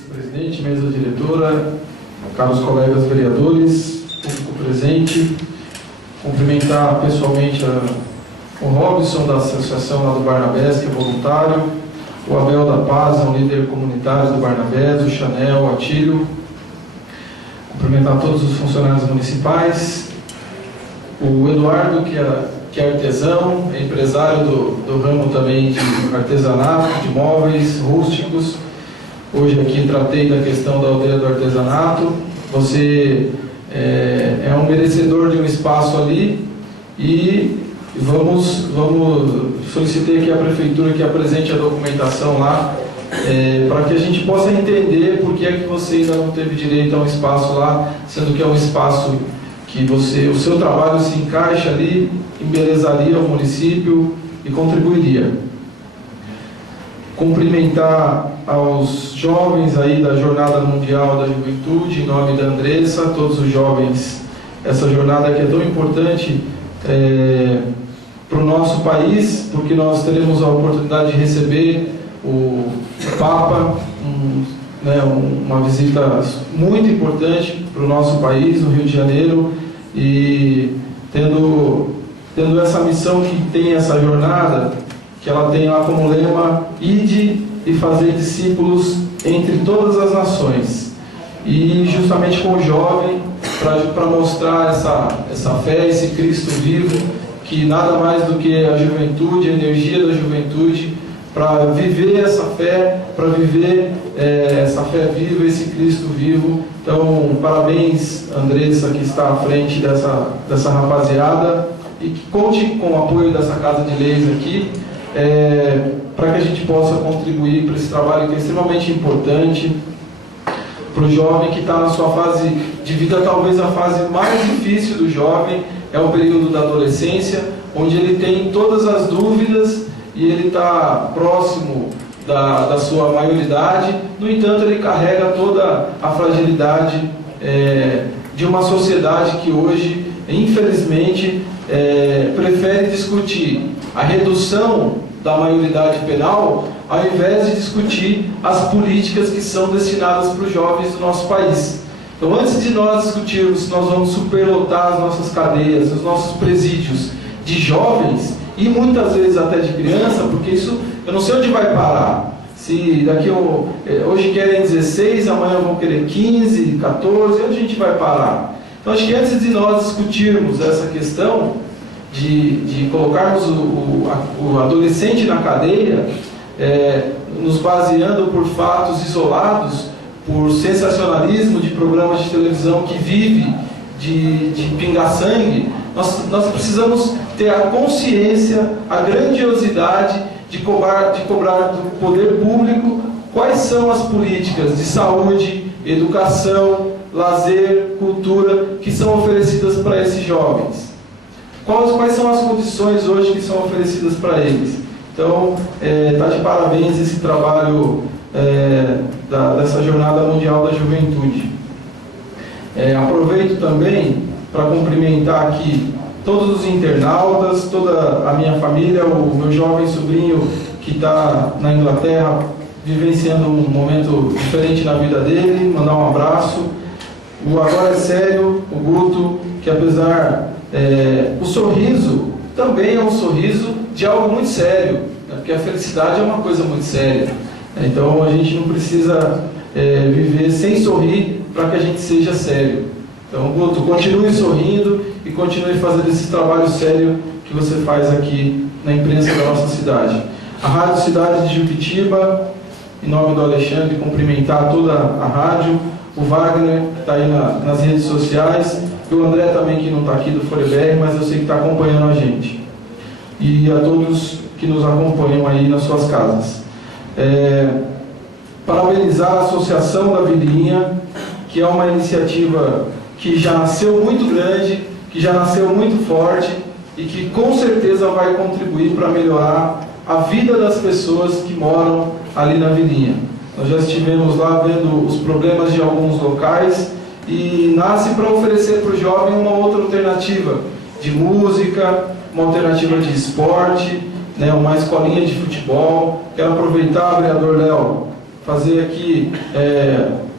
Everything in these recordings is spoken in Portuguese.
vice-presidente, mesa diretora, caros colegas vereadores, público presente, cumprimentar pessoalmente o Robson da associação lá do Barnabés, que é voluntário, o Abel da Paz, um líder comunitário do Barnabés, o Chanel, o Atílio, cumprimentar todos os funcionários municipais, o Eduardo, que é artesão, é empresário do ramo também de artesanato, de móveis rústicos. Hoje aqui tratei da questão da aldeia do artesanato. Você é um merecedor de um espaço ali e solicitei aqui à prefeitura que apresente a documentação lá, para que a gente possa entender por que é que você ainda não teve direito a um espaço lá, sendo que é um espaço que o seu trabalho se encaixa ali, embelezaria o município e contribuiria. Cumprimentar aos jovens aí da Jornada Mundial da Juventude, em nome da Andressa, todos os jovens, essa jornada que é tão importante para o nosso país, porque nós teremos a oportunidade de receber o Papa, uma visita muito importante para o nosso país, no Rio de Janeiro, e tendo essa missão que tem essa jornada, que ela tem lá como lema: ide e fazer discípulos entre todas as nações, e justamente com o jovem, para mostrar essa fé, esse Cristo vivo, que nada mais do que a juventude, a energia da juventude, para viver essa fé, para viver essa fé viva, esse Cristo vivo. Então, parabéns, Andressa, que está à frente dessa rapaziada, e que conte com o apoio dessa Casa de Leis aqui, para que a gente possa contribuir para esse trabalho que é extremamente importante para o jovem que está na sua fase de vida, talvez a fase mais difícil do jovem, é o período da adolescência, onde ele tem todas as dúvidas e ele está próximo da sua maioridade. No entanto, ele carrega toda a fragilidade de uma sociedade que hoje, infelizmente, prefere discutir a redução da maioridade penal ao invés de discutir as políticas que são destinadas para os jovens do nosso país. Então, antes de nós discutirmos se nós vamos superlotar as nossas cadeias, os nossos presídios de jovens, e muitas vezes até de criança, porque isso, eu não sei onde vai parar. Se hoje querem 16, amanhã vão querer 15, 14, onde a gente vai parar? Então, acho que antes de nós discutirmos essa questão de colocarmos o adolescente na cadeia, nos baseando por fatos isolados, por sensacionalismo de programas de televisão que vive de pinga-sangue, nós precisamos ter a consciência, a grandiosidade de cobrar do poder público quais são as políticas de saúde, educação, lazer, cultura que são oferecidas para esses jovens. Quais são as condições hoje que são oferecidas para eles? Então, está de parabéns esse trabalho dessa Jornada Mundial da Juventude. Aproveito também para cumprimentar aqui todos os internautas, toda a minha família, o meu jovem sobrinho que está na Inglaterra, vivenciando um momento diferente na vida dele, mandar um abraço. O Agora é Sério, o Guto, que apesar... o sorriso também é um sorriso de algo muito sério, né? Porque a felicidade é uma coisa muito séria. Então a gente não precisa viver sem sorrir para que a gente seja sério. Então, Guto, continue sorrindo e continue fazendo esse trabalho sério que você faz aqui na imprensa da nossa cidade. A Rádio Cidade de Juquitiba, em nome do Alexandre, cumprimentar toda a rádio, o Wagner, que está aí nas redes sociais, e o André também, que não está aqui do ForeBR, mas eu sei que está acompanhando a gente. E a todos que nos acompanham aí nas suas casas. Parabenizar a Associação da Vilinha, que é uma iniciativa que já nasceu muito grande, que já nasceu muito forte e que com certeza vai contribuir para melhorar a vida das pessoas que moram ali na Vilinha. Nós já estivemos lá vendo os problemas de alguns locais e nasce para oferecer para o jovem uma outra alternativa de música, uma alternativa de esporte, né, uma escolinha de futebol. Quero aproveitar, vereador Léo, fazer aqui,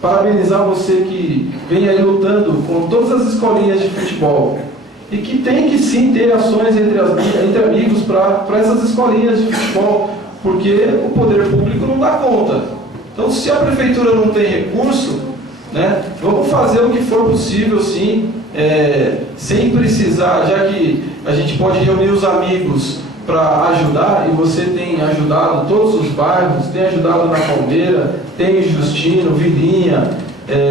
parabenizar você que vem aí lutando com todas as escolinhas de futebol e que tem que sim ter ações entre amigos para essas escolinhas de futebol, porque o poder público não dá conta. Então, se a prefeitura não tem recurso, né, vamos fazer o que for possível, sim, sem precisar, já que a gente pode reunir os amigos para ajudar, e você tem ajudado todos os bairros, tem ajudado na Palmeira, tem Justino, Vilinha,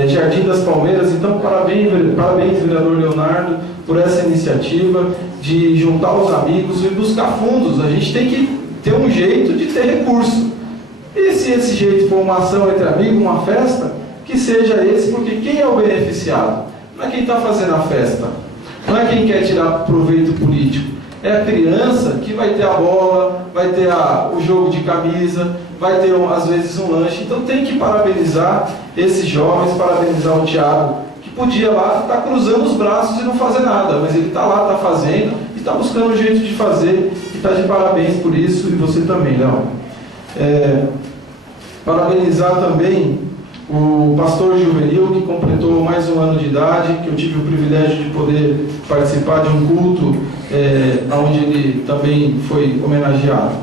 Jardim das Palmeiras. Então, parabéns, vereador Leonardo, por essa iniciativa de juntar os amigos e buscar fundos. A gente tem que ter um jeito de ter recurso. E se esse jeito for uma ação entre amigos, uma festa, que seja esse, porque quem é o beneficiado? Não é quem está fazendo a festa, não é quem quer tirar proveito político, é a criança que vai ter a bola, vai ter o jogo de camisa, vai ter às vezes um lanche. Então tem que parabenizar esses jovens, parabenizar o Thiago, que podia lá estar cruzando os braços e não fazer nada, mas ele está lá, está fazendo, e está buscando um jeito de fazer, e está de parabéns por isso, e você também, Léo. Parabenizar também o pastor Juvenil, que completou mais um ano de idade, que eu tive o privilégio de poder participar de um culto onde ele também foi homenageado.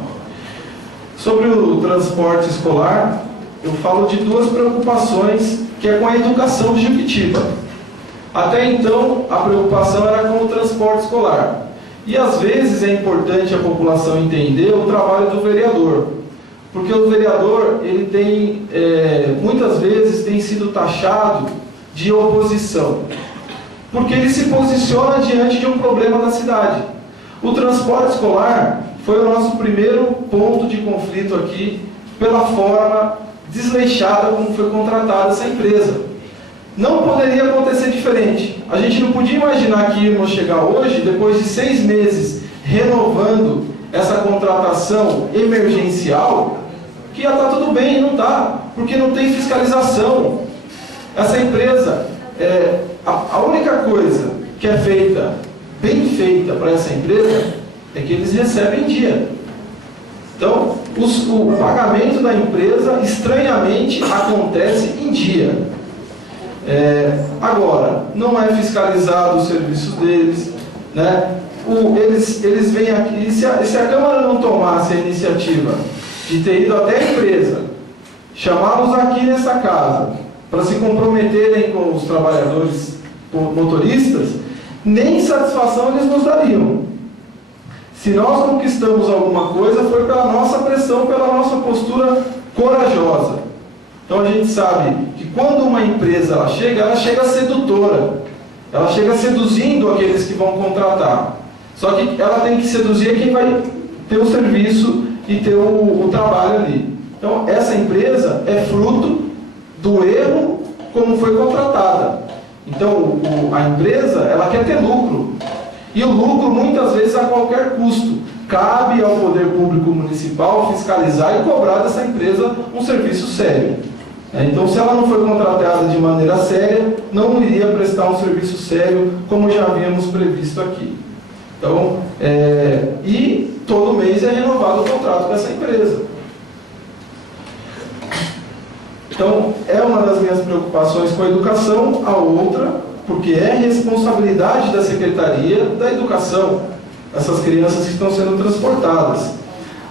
Sobre o transporte escolar, eu falo de duas preocupações, que é com a educação de Juquitiba. Até então, a preocupação era com o transporte escolar. E às vezes é importante a população entender o trabalho do vereador. Porque o vereador, ele tem, muitas vezes, tem sido taxado de oposição. Porque ele se posiciona diante de um problema da cidade. O transporte escolar foi o nosso primeiro ponto de conflito aqui, pela forma desleixada como foi contratada essa empresa. Não poderia acontecer diferente. A gente não podia imaginar que íamos chegar hoje, depois de 6 meses, renovando essa contratação emergencial, que ia estar tudo bem, e não está, porque não tem fiscalização. Essa empresa, a única coisa que é feita, bem feita para essa empresa, é que eles recebem em dia. Então, o pagamento da empresa, estranhamente, acontece em dia. Agora, não é fiscalizado os serviços deles, né? Eles vêm aqui, se a Câmara não tomasse a iniciativa de ter ido até a empresa, chamá-los aqui nessa casa, para se comprometerem com os trabalhadores motoristas, nem satisfação eles nos dariam. Se nós conquistamos alguma coisa, foi pela nossa pressão, pela nossa postura corajosa. Então a gente sabe que quando uma empresa ela chega sedutora, ela chega seduzindo aqueles que vão contratar. Só que ela tem que seduzir quem vai ter o serviço e ter o trabalho ali. Então essa empresa é fruto do erro como foi contratada. Então a empresa ela quer ter lucro. E o lucro muitas vezes a qualquer custo. Cabe ao poder público municipal fiscalizar e cobrar dessa empresa um serviço sério. Então, se ela não foi contratada de maneira séria, não iria prestar um serviço sério, como já havíamos previsto aqui. Então, e todo mês é renovado o contrato com essa empresa. Então, é uma das minhas preocupações com a educação. A outra, porque é responsabilidade da Secretaria da Educação, essas crianças que estão sendo transportadas.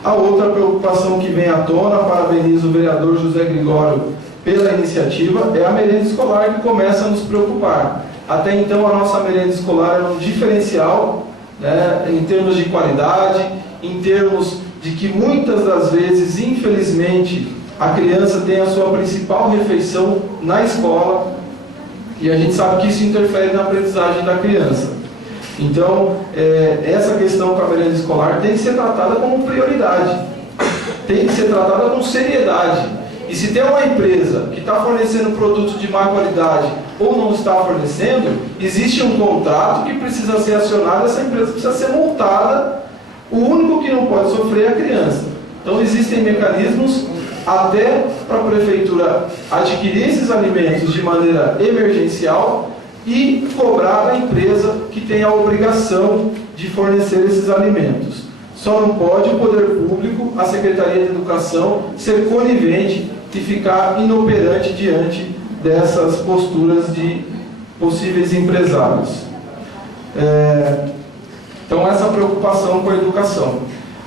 A outra preocupação que vem à tona, parabenizo o vereador José Gregório pela iniciativa, é a merenda escolar, que começa a nos preocupar. Até então a nossa merenda escolar era um diferencial, né, em termos de qualidade, em termos de que muitas das vezes, infelizmente, a criança tem a sua principal refeição na escola, e a gente sabe que isso interfere na aprendizagem da criança. Então, essa questão com a merenda escolar tem que ser tratada como prioridade, tem que ser tratada com seriedade. E se tem uma empresa que está fornecendo produtos de má qualidade ou não está fornecendo, existe um contrato que precisa ser acionado, essa empresa precisa ser multada, o único que não pode sofrer é a criança. Então existem mecanismos até para a prefeitura adquirir esses alimentos de maneira emergencial e cobrar da empresa que tem a obrigação de fornecer esses alimentos. Só não pode o poder público, a Secretaria de Educação, ser conivente e ficar inoperante diante dessas posturas de possíveis empresários. Então, essa preocupação com a educação.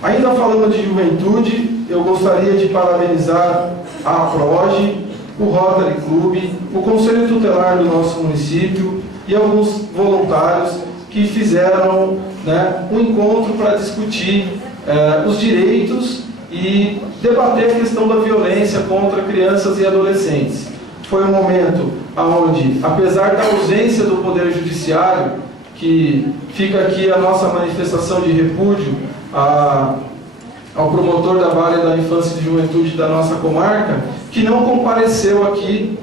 Ainda falando de juventude, eu gostaria de parabenizar a APROGE, o Rotary Club, o Conselho Tutelar do nosso município e alguns voluntários que fizeram, um encontro para discutir os direitos e debater a questão da violência contra crianças e adolescentes. Foi um momento onde, apesar da ausência do Poder Judiciário, que fica aqui a nossa manifestação de repúdio ao promotor da Vara da Infância e Juventude da nossa comarca, que não compareceu aqui,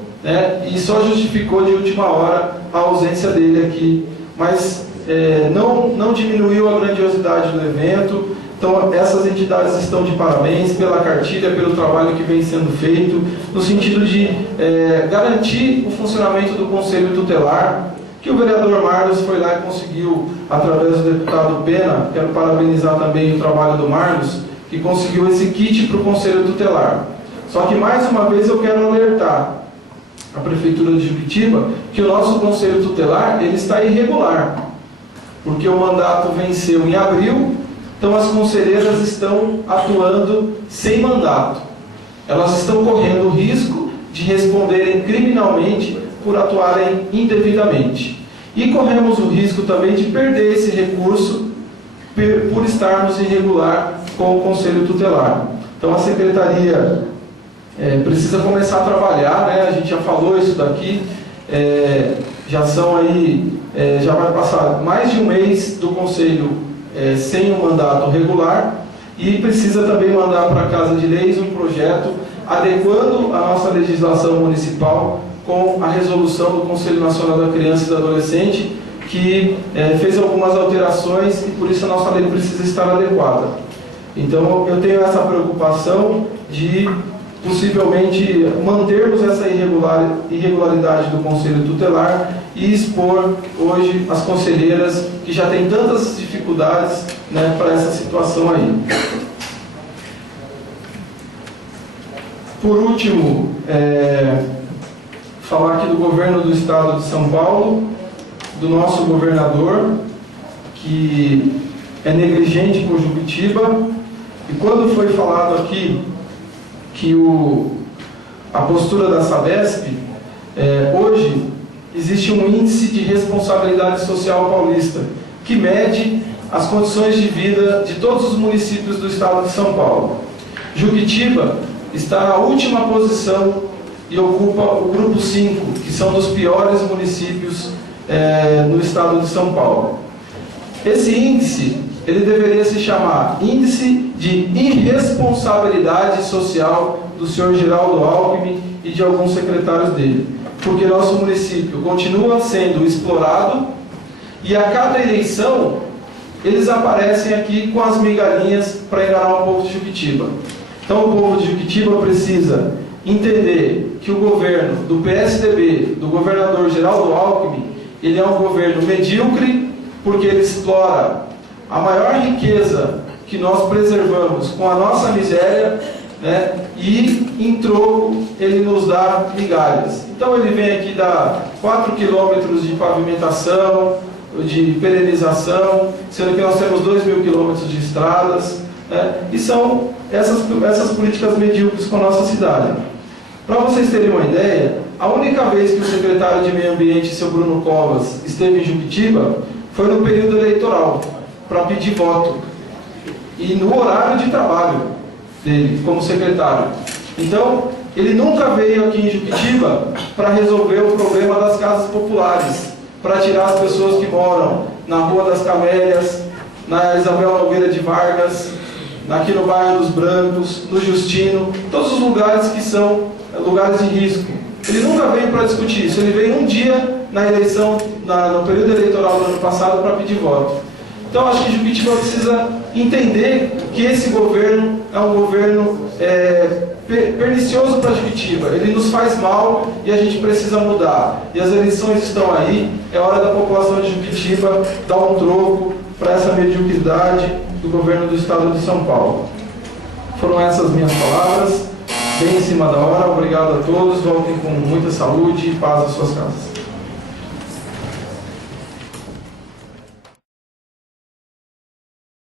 e só justificou de última hora a ausência dele aqui, mas não diminuiu a grandiosidade do evento. Então, essas entidades estão de parabéns pela cartilha, pelo trabalho que vem sendo feito, no sentido de garantir o funcionamento do Conselho Tutelar, que o vereador Marlos foi lá e conseguiu, através do deputado Pena. Quero parabenizar também o trabalho do Marlos, que conseguiu esse kit para o Conselho Tutelar. Só que, mais uma vez, eu quero alertar a Prefeitura de Juquitiba que o nosso Conselho Tutelar ele está irregular, porque o mandato venceu em abril. Então, as conselheiras estão atuando sem mandato. Elas estão correndo o risco de responderem criminalmente por atuarem indevidamente. E corremos o risco também de perder esse recurso por estarmos irregular com o Conselho Tutelar. Então, a Secretaria precisa começar a trabalhar, a gente já falou isso daqui, já vai passar mais de um mês do Conselho sem um mandato regular, e precisa também mandar para a Casa de Leis um projeto adequando a nossa legislação municipal com a resolução do Conselho Nacional da Criança e do Adolescente, que fez algumas alterações e por isso a nossa lei precisa estar adequada. Então, eu tenho essa preocupação de possivelmente mantermos essa irregularidade do Conselho Tutelar e expor hoje as conselheiras que já têm tantas dificuldades para essa situação aí. Por último, falar aqui do governo do estado de São Paulo, do nosso governador, que é negligente com Juquitiba. E quando foi falado aqui que a postura da Sabesp, hoje existe um índice de responsabilidade social paulista que mede as condições de vida de todos os municípios do estado de São Paulo. Juquitiba está na última posição e ocupa o grupo 5, que são dos piores municípios no estado de São Paulo. Esse índice ele deveria se chamar Índice de Irresponsabilidade Social do senhor Geraldo Alckmin e de alguns secretários dele, porque nosso município continua sendo explorado e a cada eleição eles aparecem aqui com as migalhinhas para enganar um pouco de Juquitiba. Então o povo de Juquitiba precisa entender que o governo do PSDB, do governador Geraldo Alckmin, ele é um governo medíocre, porque ele explora a maior riqueza que nós preservamos com a nossa miséria, e em troco ele nos dá migalhas. Então ele vem aqui dar 4 quilômetros de pavimentação, de perenização, sendo que nós temos 2.000 quilômetros de estradas, e são essas políticas medíocres com a nossa cidade. Para vocês terem uma ideia, a única vez que o secretário de Meio Ambiente, seu Bruno Covas, esteve em Juquitiba foi no período eleitoral, para pedir voto, e no horário de trabalho dele, como secretário. Então, ele nunca veio aqui em Juquitiba para resolver o problema das casas populares, para tirar as pessoas que moram na Rua das Camélias, na Isabel Nogueira de Vargas, aqui no bairro dos Brancos, no Justino, todos os lugares que são lugares de risco. Ele nunca veio para discutir isso, ele veio um dia na eleição, no período eleitoral do ano passado, para pedir voto. Então, acho que Juquitiba precisa entender que esse governo é um governo pernicioso para Juquitiba. Ele nos faz mal e a gente precisa mudar. E as eleições estão aí, é hora da população de Juquitiba dar um troco para essa mediocridade do governo do estado de São Paulo. Foram essas minhas palavras. bem em cima da hora. Obrigado a todos, voltem com muita saúde e paz às suas casas.